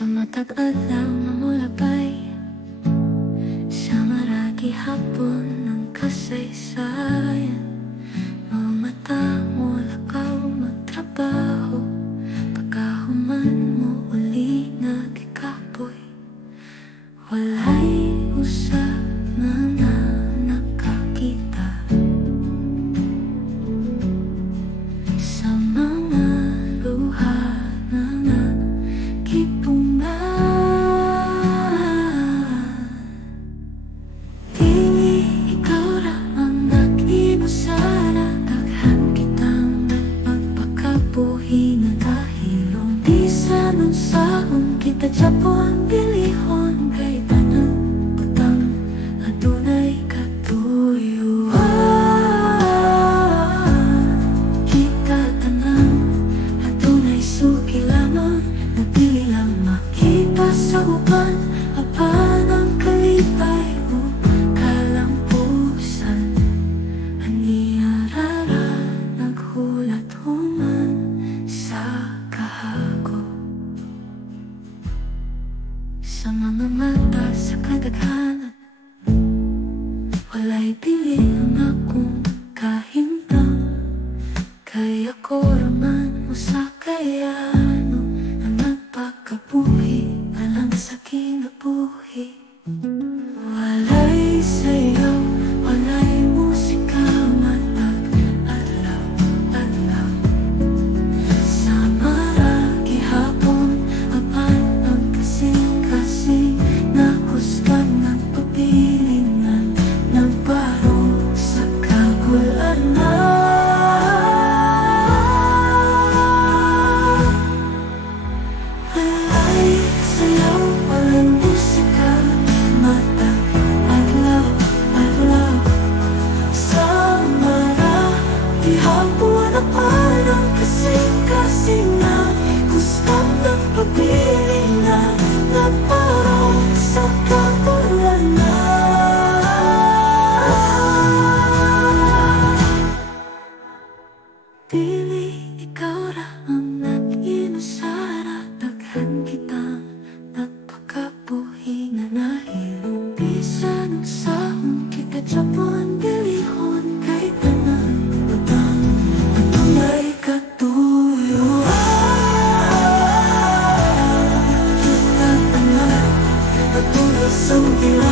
Sa matag adlaw nga molabay, sa maragi hapon ng kasaysayan, mga mata mo lakaw magtrabaho, pagkahuman mo uli nagikapoy. Walay usa nga nakakita sa mga luha nga kipungan. Dili ikaw ra ang nag-imusara, daghan kitang nagpagpakabuhi nga kahilom. Bisan unsaon kita japo ang bilihon, kay tanang butang adunay katuyuan. Kita tanang adunay sukilanon, napili lang makita sa uban, apan ang kalipay o kalampusan. Aniyarara naghulat human sa kahago, sa mga mata sa kadaghanan. Walay pili ang akong kahimtang, kay ako raman mo sa kayano na nagpakabuhi alang sa kinabuhi. Walay sayaw, walay musika, matag adlaw, adlaw sa maragi hapon, apan ang kasing-kasing nahusgan ng pagpilingan ng baro sa kagulanan. Walay sayaw, walay musika, matag adlaw, adlaw sa maragi hapon, apan ang kasing-kasing nahusgan ng pagpilingan ng baro sa kagulanan. Dili ikaw ra ang nag-inusara, daghan kitang nagpakabuhi nga nahilom. Bisan unsaon kita japo ang bilihon, kay tanan butang adunay katuyuan. Kita tanan adunay sukilanon,